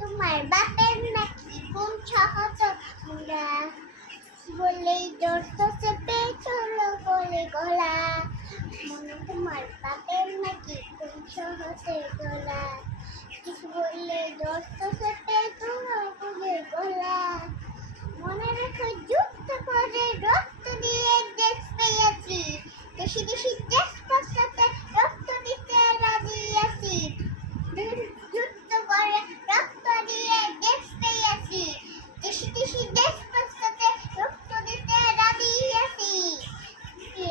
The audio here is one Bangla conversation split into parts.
তোমার বাপের নাকি কোন সহজ মুরা বলেই দর্শ চেপে চলো বলে গলা। মনে তোমার বাপের নাকি কোন সহজে গলা কিছু বললে দর্শ চেপে চলো বলে গলা। মনে রেখো যুক্ত করে রক্ত দিয়ে দেশ পেয়েছি। দেশি দেশি দেশ পাশাতে রক্ত দিতে রাজি আছি যুক্ত করে রক্ত দিয়ে দেশ পেয়েছি দেশি দেশি দেশ পাশাতে রক্ত দিতে রাজি আছি কে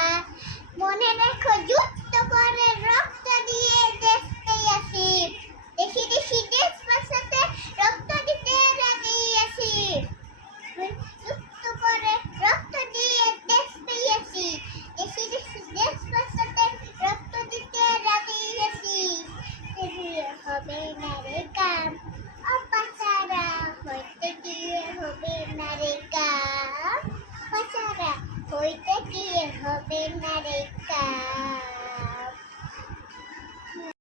মনে রেখো, যুক্ত করে রক্ত দিয়ে দেখতে আসি। দেশি দেশি দেশ রক্ত দিতে রাজি আসি যুক্ত করে রক্ত দিয়ে দেশ পেয়েছি দেশি দেশি দেশ রক্ত দিতে রাজি আসি হবে না রে কাম, অপাচারা হইতে গিয়ে হবে না রে কাম। হইতে কি হবে না রেখা